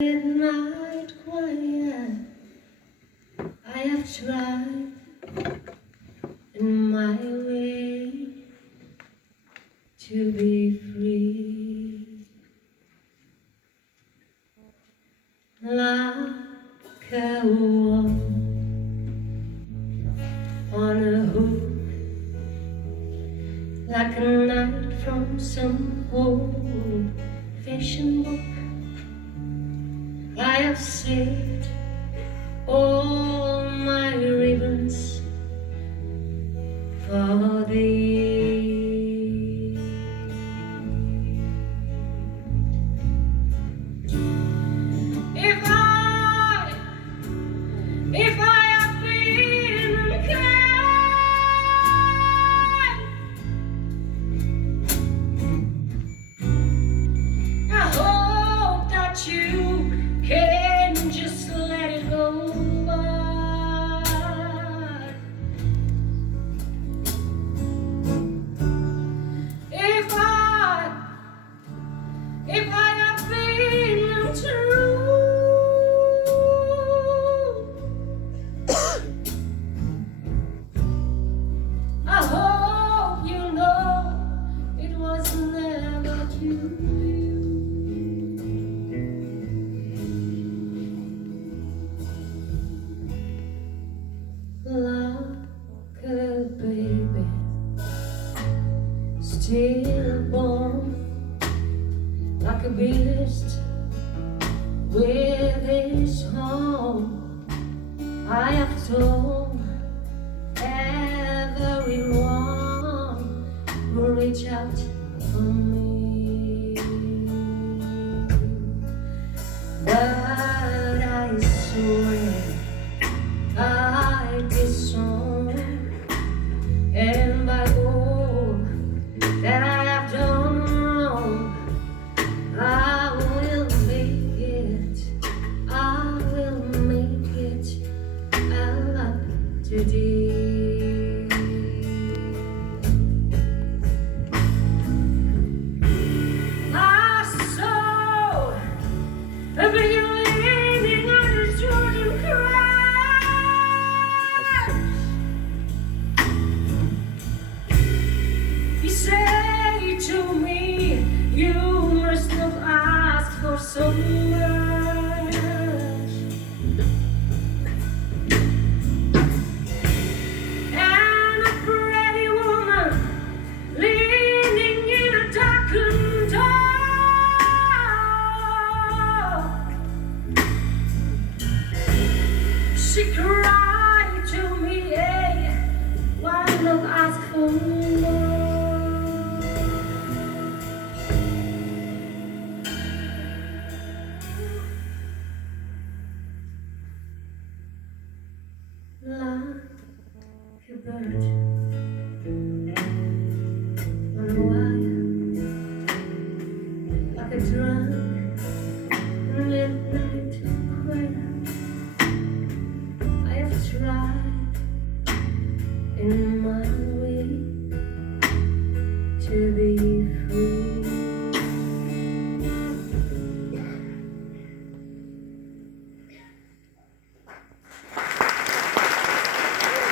Midnight quiet, I have tried in my way to be free, like a worm on a hook, like a knight from some old fashioned book. I have saved all my ribbons for thee. If I have been unkind, I hope that you can just let it go by. If I have been untrue, I hope you know it was never you. Like a baby stillborn, like a beast with his home. I have told everyone who reach out for me, but I swear I disown, and by all that I have done wrong, I will make it up today. My soul, I've been leaning on this Jordan cry. He said to me, you must have asked for so much. And a pretty woman leaning in a darkened door, she cried.